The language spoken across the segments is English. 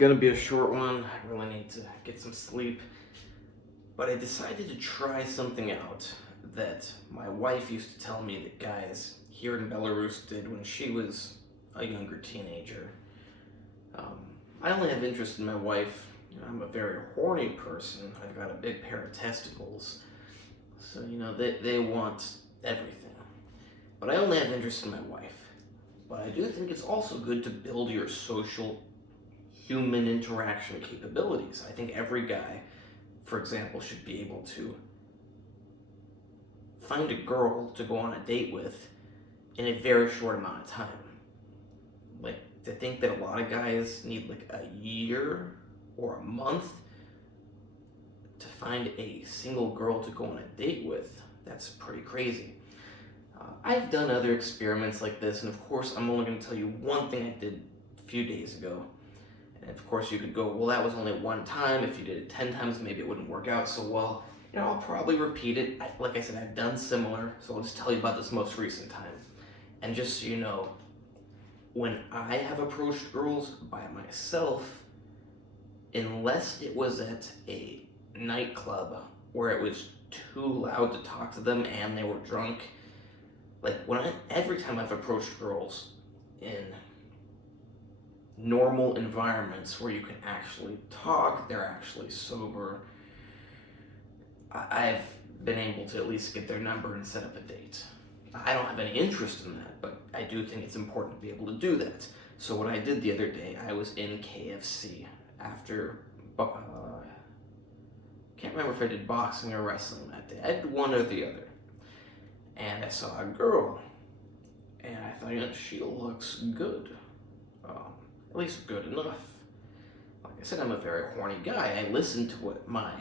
Gonna be a short one. I really need to get some sleep. But I decided to try something out that my wife used to tell me that guys here in Belarus did when she was a younger teenager. Um, I only have interest in my wife. I'm a very horny person. I've got a big pair of testicles. So, they want everything. But I only have interest in my wife. But I do think it's also good to build your social human interaction capabilities. I think every guy, for example, should be able to find a girl to go on a date with in a very short amount of time. Like, to think that a lot of guys need like a year or a month to find a single girl to go on a date with, that's pretty crazy. I've done other experiments like this, and of course, I'm only going to tell you one thing I did a few days ago. And of course, you could go, well, that was only one time. If you did it 10 times, maybe it wouldn't work out so well. I'll probably repeat it. Like I said, I've done similar, so I'll just tell you about this most recent time. And just so you know, when I have approached girls by myself, unless it was at a nightclub where it was too loud to talk to them and they were drunk, like every time I've approached girls in normal environments where you can actually talk, they're actually sober, I've been able to at least get their number and set up a date. I don't have any interest in that, but I do think it's important to be able to do that. So what I did the other day, I was in KFC after, can't remember if I did boxing or wrestling that day. I did one or the other. And I saw a girl, and I thought, she looks good. At least good enough. Like I said, I'm a very horny guy. I listen to what my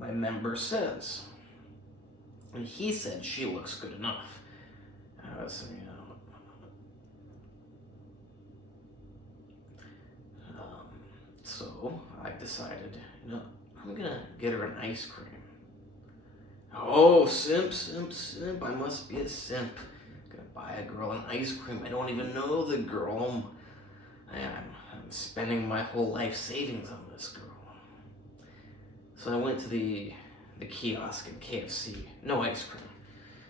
member says. And he said she looks good enough. I was, so I decided, I'm gonna get her an ice cream. Oh, simp. I must be a simp. Gonna buy a girl an ice cream. I don't even know the girl. I'm spending my whole life savings on this girl. So I went to the kiosk in KFC. No ice cream.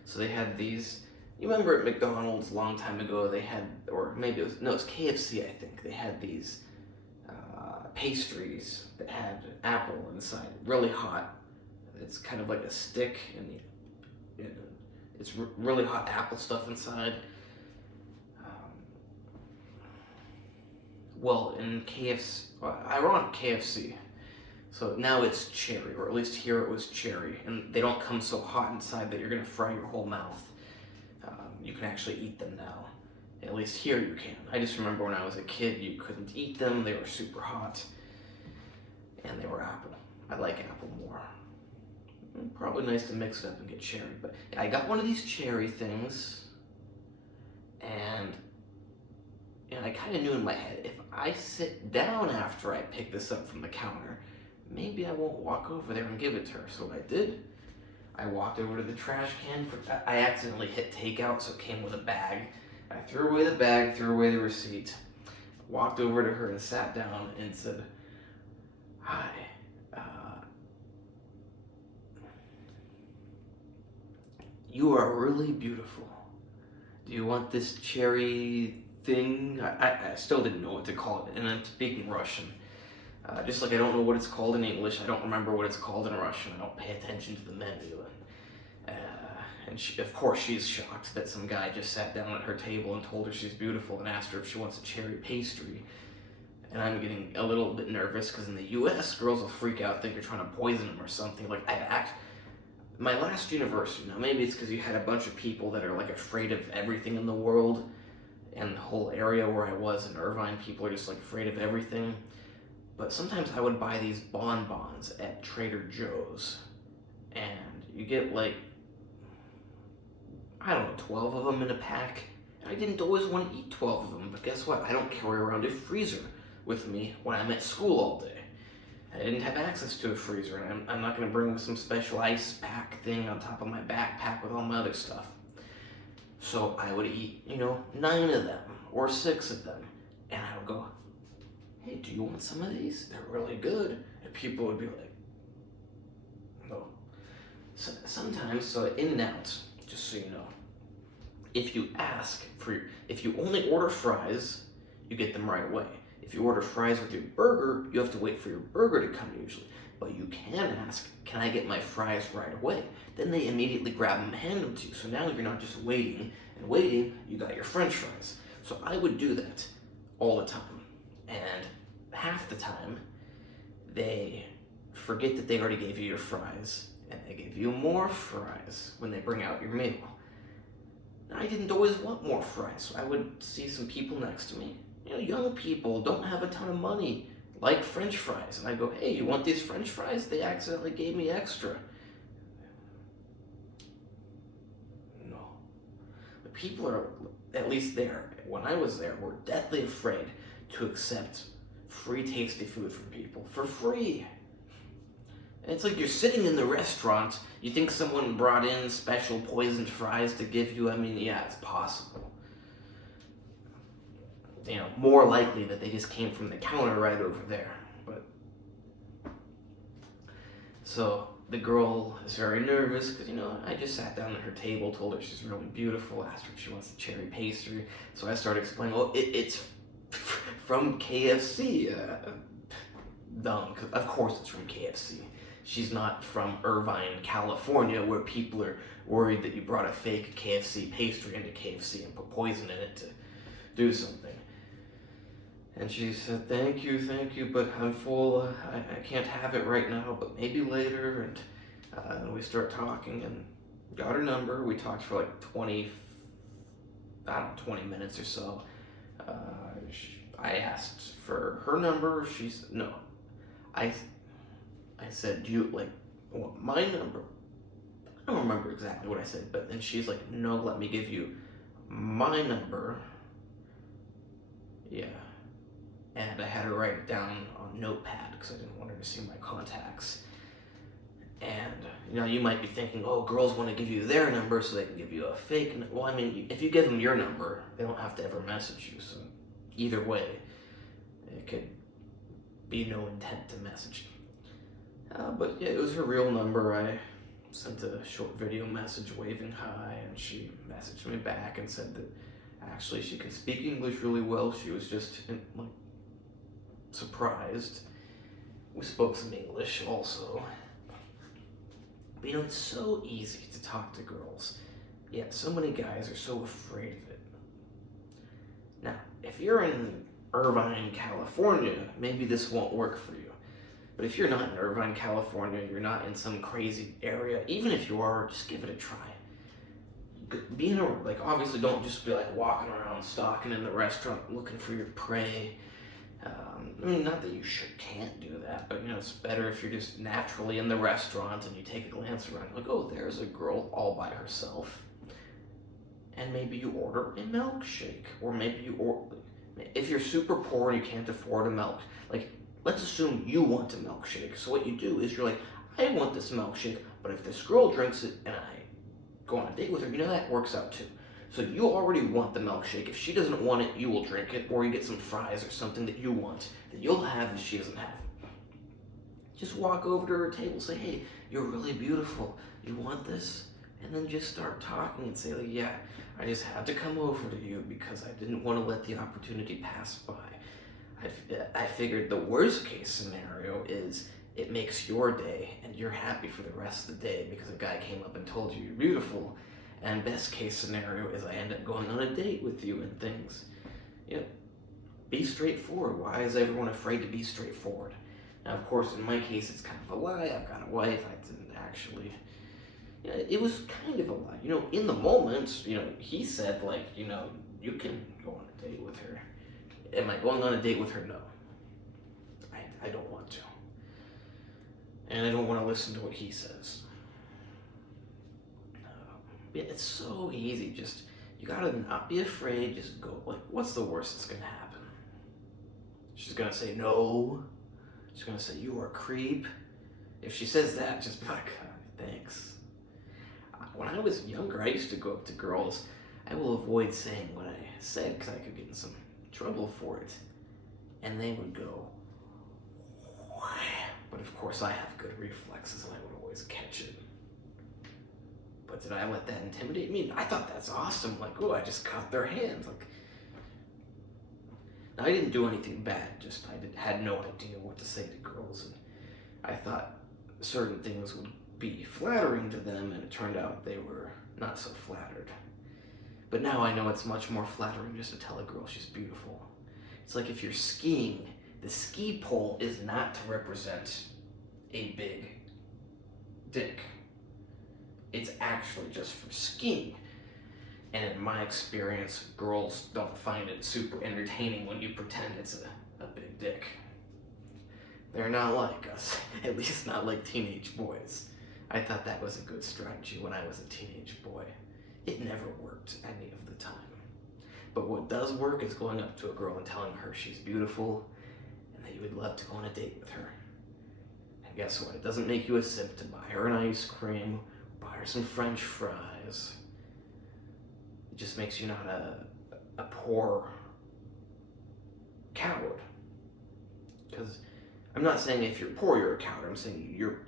So they had these. You remember at McDonald's a long time ago, they had, or maybe it was KFC, I think. They had these pastries that had apple inside, really hot. It's kind of like a stick, and it's really hot apple stuff inside. Well, in KFC, ironic KFC. So now it's cherry, or at least here it was cherry, and they don't come so hot inside that you're gonna fry your whole mouth. You can actually eat them now. At least here you can. I just remember when I was a kid, you couldn't eat them. They were super hot, and they were apple. I like apple more. Probably nice to mix it up and get cherry, but I got one of these cherry things, and I kind of knew in my head, if I sit down after I pick this up from the counter, maybe I won't walk over there and give it to her. So what I did, I walked over to the trash can. I accidentally hit takeout, so it came with a bag. I threw away the bag, threw away the receipt, walked over to her and sat down and said, "Hi, you are really beautiful. Do you want this cherry thing?" I still didn't know what to call it, and I'm speaking Russian. Just like I don't know what it's called in English, I don't remember what it's called in Russian. I don't pay attention to the menu. And she, of course, she's shocked that some guy just sat down at her table and told her she's beautiful and asked her if she wants a cherry pastry. And I'm getting a little bit nervous because in the U.S., girls will freak out, think you're trying to poison them or something. Like, my last university, now maybe it's because you had a bunch of people that are like afraid of everything in the world, and the whole area where I was in Irvine, people are just like afraid of everything. But sometimes I would buy these bonbons at Trader Joe's, and you get like, I don't know, 12 of them in a pack. I didn't always want to eat 12 of them, but guess what? I don't carry around a freezer with me when I'm at school all day. I didn't have access to a freezer, and I'm not going to bring some special ice pack thing on top of my backpack with all my other stuff. So I would eat, 9 of them or 6 of them, and I would go, hey, do you want some of these? They're really good. And people would be like, no. So, sometimes, so In-N-Out, just so you know, if you only order fries, you get them right away. If you order fries with your burger, you have to wait for your burger to come usually. But you can ask, can I get my fries right away? Then they immediately grab them and hand them to you. So now you're not just waiting and waiting, you got your French fries. So I would do that all the time. And half the time, they forget that they already gave you your fries, and they give you more fries when they bring out your meal. Now, I didn't always want more fries, so I would see some people next to me. Young people don't have a ton of money, like French fries. And I go, hey, you want these French fries? They accidentally gave me extra. No. The people are, at least there, when I was there, were deathly afraid to accept free tasty food from people for free. And it's like you're sitting in the restaurant, you think someone brought in special poisoned fries to give you. I mean, yeah, it's possible. More likely that they just came from the counter right over there. But so the girl is very nervous because, I just sat down at her table, told her she's really beautiful, asked her if she wants the cherry pastry. So I started explaining, it's from KFC. Dumb, because of course it's from KFC. She's not from Irvine, California, where people are worried that you brought a fake KFC pastry into KFC and put poison in it to do something. And she said, thank you, but I'm full. I can't have it right now, but maybe later. And we start talking and got her number. We talked for like 20 minutes or so. I asked for her number. She said, no. I said, do you want my number? I don't remember exactly what I said, but then she's like, no, let me give you my number. Yeah. And I had her write it down on Notepad because I didn't want her to see my contacts. And, you might be thinking, oh, girls want to give you their number so they can give you a fake. Well, I mean, if you give them your number, they don't have to ever message you. So either way, it could be no intent to message. But yeah, it was her real number. I sent a short video message waving hi, and she messaged me back and said that actually she can speak English really well. She was just surprised. We spoke some English also. But it's so easy to talk to girls. Yet so many guys are so afraid of it. Now, if you're in Irvine, California, maybe this won't work for you. But if you're not in Irvine, California, you're not in some crazy area, even if you are, just give it a try. Obviously don't just be walking around stalking in the restaurant looking for your prey. Not that you can't do that, but it's better if you're just naturally in the restaurant and you take a glance around, oh, there's a girl all by herself. And maybe you order a milkshake, or maybe you order, if you're super poor and you can't afford a milk, let's assume you want a milkshake. So what you do is you're like, I want this milkshake, but if this girl drinks it and I go on a date with her, that works out too. So you already want the milkshake. If she doesn't want it, you will drink it, or you get some fries or something that you want, that you'll have if she doesn't have it. Just walk over to her table, say, hey, you're really beautiful. You want this? And then just start talking and say, yeah, I just had to come over to you because I didn't want to let the opportunity pass by. I figured the worst case scenario is it makes your day and you're happy for the rest of the day because a guy came up and told you you're beautiful. And best case scenario is I end up going on a date with you and things. Be straightforward. Why is everyone afraid to be straightforward? Now, of course, in my case, it's kind of a lie. I've got a wife. I didn't actually. It was kind of a lie. In the moment, he said, you can go on a date with her. Am I going on a date with her? No. I don't want to. And I don't want to listen to what he says. It's so easy. Just, you gotta not be afraid. Just go. What's the worst that's gonna happen? She's gonna say no. She's gonna say you are a creep. If she says that, just be like, thanks. When I was younger, I used to go up to girls. I will avoid saying what I said because I could get in some trouble for it. and they would go, but of course I have good reflexes and I would always catch it. But did I let that intimidate me? I thought that's awesome. Like, oh, I just caught their hands. Like, now, I didn't do anything bad. Just had no idea what to say to girls, and I thought certain things would be flattering to them, and it turned out they were not so flattered. But now I know it's much more flattering just to tell a girl she's beautiful. It's like if you're skiing, the ski pole is not to represent a big dick. It's actually just for skiing. And in my experience, girls don't find it super entertaining when you pretend it's a big dick. They're not like us, at least not like teenage boys. I thought that was a good strategy when I was a teenage boy. It never worked any of the time. But what does work is going up to a girl and telling her she's beautiful and that you would love to go on a date with her. And guess what? It doesn't make you a simp to buy her an ice cream, buy her some French fries. It just makes you not a poor coward. Because I'm not saying if you're poor you're a coward. I'm saying you're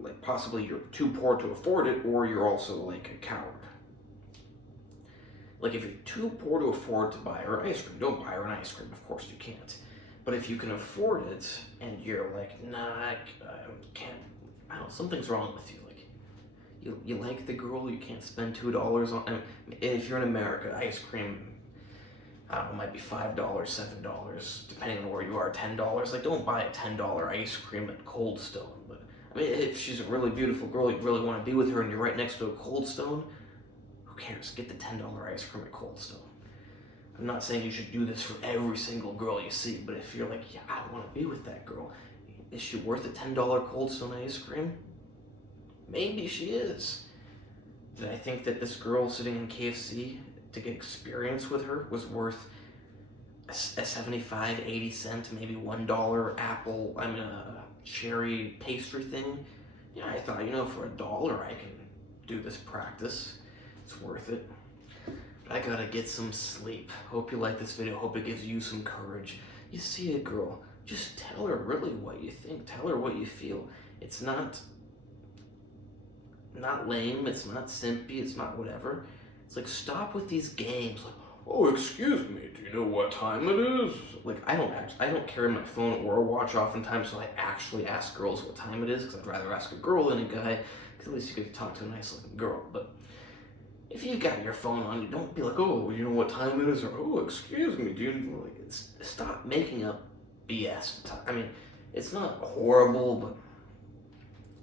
like possibly you're too poor to afford it, or you're also like a coward. Like if you're too poor to afford to buy her ice cream, don't buy her an ice cream. Of course you can't. But if you can afford it and you're like, nah, I can't. I don't know, something's wrong with you. Like you like the girl, you can't spend $2 on. I mean, if you're in America, ice cream, I don't know, might be $5, $7, depending on where you are, $10. Like, don't buy a $10 ice cream at Cold Stone. But I mean, if she's a really beautiful girl, you really want to be with her, and you're right next to a Cold Stone, who cares? Get the $10 ice cream at Cold Stone. I'm not saying you should do this for every single girl you see, but if you're like, yeah, I want to be with that girl, is she worth a $10 Cold Stone ice cream? Maybe she is. Did I think that this girl sitting in KFC to get experience with her was worth a 75, 80 cent, maybe $1 cherry pastry thing? Yeah, I thought, for $1 I can do this practice. It's worth it. But I gotta get some sleep. Hope you like this video. Hope it gives you some courage. You see a girl, just tell her really what you think. Tell her what you feel. It's not lame. It's not simpy. It's not whatever. It's like, stop with these games. Like, oh, excuse me, do you know what time it is? Like, I don't carry my phone or a watch oftentimes, so I actually ask girls what time it is, because I'd rather ask a girl than a guy, because at least you get to talk to a nice looking girl. But if you've got your phone on, you don't be like, oh, you know what time it is, or oh, excuse me, do you, like, stop making up BS. I mean, it's not horrible, but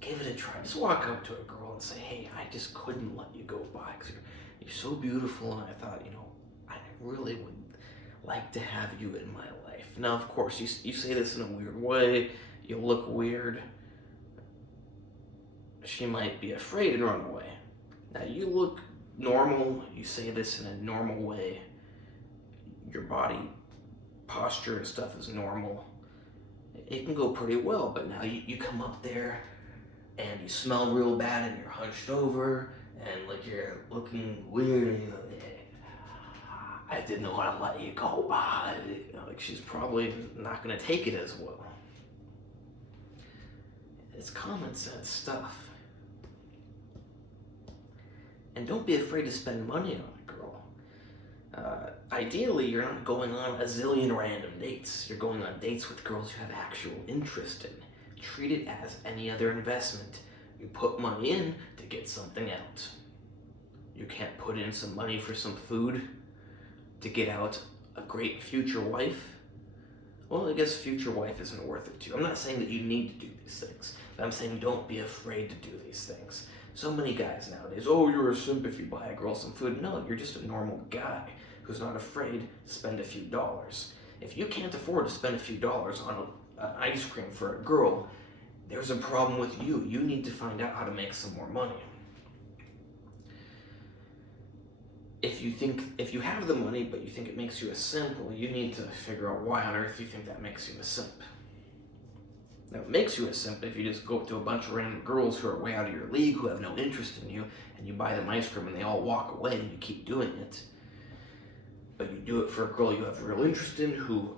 give it a try. Just walk up to a girl and say, hey, I just couldn't let you go by, because you're so beautiful, and I thought, I really would like to have you in my life. Now, of course, you say this in a weird way, you look weird, she might be afraid and run away. Now, you look normal, you say this in a normal way, your body posture and stuff is normal, it can go pretty well. But now you come up there, and you smell real bad, and you're hunched over, and like you're looking weird, and you're like, I didn't want to let you go by. Like, she's probably not going to take it as well. It's common sense stuff. And don't be afraid to spend money on a girl. Ideally, you're not going on a zillion random dates. You're going on dates with girls you have actual interest in. Treat it as any other investment. You put money in to get something out. You can't put in some money for some food to get out a great future wife. Well, I guess future wife isn't worth it too. I'm not saying that you need to do these things, but I'm saying don't be afraid to do these things. So many guys nowadays, oh, you're a simp if you buy a girl some food. No, you're just a normal guy who's not afraid to spend a few dollars. If you can't afford to spend a few dollars on an ice cream for a girl, there's a problem with you. You need to find out how to make some more money. If you have the money but you think it makes you a simp, well, you need to figure out why on earth you think that makes you a simp. Now, it makes you a simp if you just go up to a bunch of random girls who are way out of your league, who have no interest in you, and you buy them ice cream and they all walk away and you keep doing it. But you do it for a girl you have real interest in, who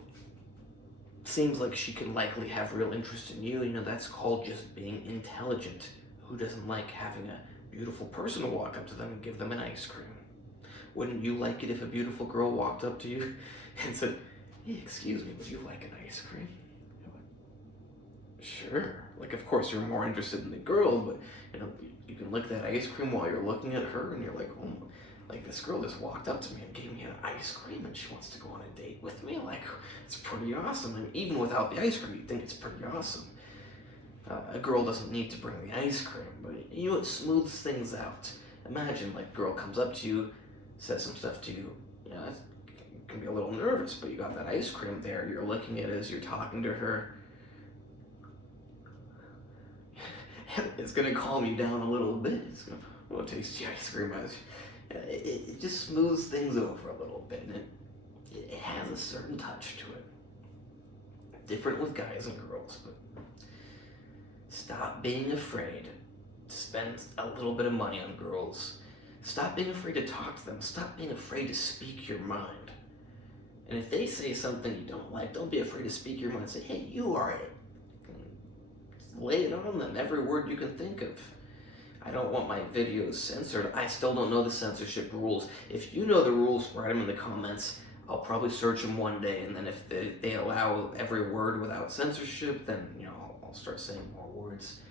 seems like she can likely have real interest in you. You know, that's called just being intelligent. Who doesn't like having a beautiful person to walk up to them and give them an ice cream? Wouldn't you like it if a beautiful girl walked up to you and said, "Hey, excuse me, would you like an ice cream?" You're like, sure. Like, of course, you're more interested in the girl, but you know, you can lick that ice cream while you're looking at her, and you're like, oh, like this girl just walked up to me and gave me an ice cream, and she wants to go on a date with me. Like, it's pretty awesome. And even without the ice cream, you'd think it's pretty awesome. A girl doesn't need to bring the ice cream, but you know, it smooths things out. Imagine, like, a girl comes up to you, says some stuff to you, you know, you can be a little nervous, but you got that ice cream there, you're licking it as you're talking to her. It's gonna calm you down a little bit. It's gonna, oh, taste the ice cream as it just smooths things over a little bit, and it has a certain touch to it. Different with guys and girls, but stop being afraid to spend a little bit of money on girls. Stop being afraid to talk to them. Stop being afraid to speak your mind. And if they say something you don't like, don't be afraid to speak your mind. Say, hey, you are it. Lay it on them, every word you can think of. I don't want my videos censored. I still don't know the censorship rules. If you know the rules, write them in the comments. I'll probably search them one day, and then if they allow every word without censorship, then you know I'll start saying more words.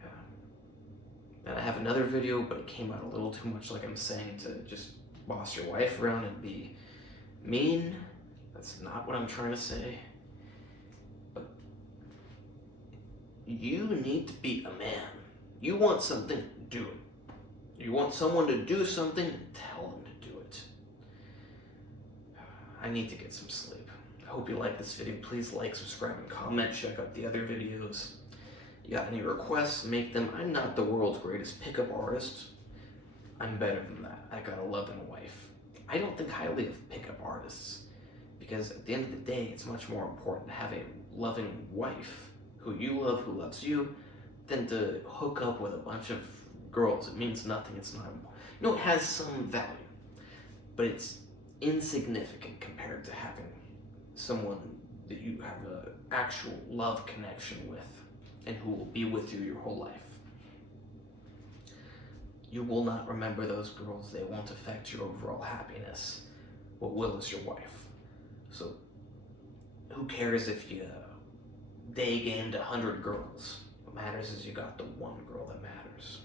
Yeah. And I have another video, but it came out a little too much like I'm saying to just boss your wife around and be mean. That's not what I'm trying to say. You need to be a man. You want something, do it. You want someone to do something, tell them to do it. I need to get some sleep. I hope you like this video. Please like, subscribe, and comment. Check out the other videos. You got any requests, make them. I'm not the world's greatest pickup artist. I'm better than that. I got a loving wife. I don't think highly of pickup artists because at the end of the day, it's much more important to have a loving wife who you love, who loves you, than to hook up with a bunch of girls. It means nothing. It's not important. You know, it has some value, but it's insignificant compared to having someone that you have an actual love connection with and who will be with you your whole life. You will not remember those girls. They won't affect your overall happiness. What will is your wife. So who cares if you day gamed 100 girls? What matters is you got the one girl that matters.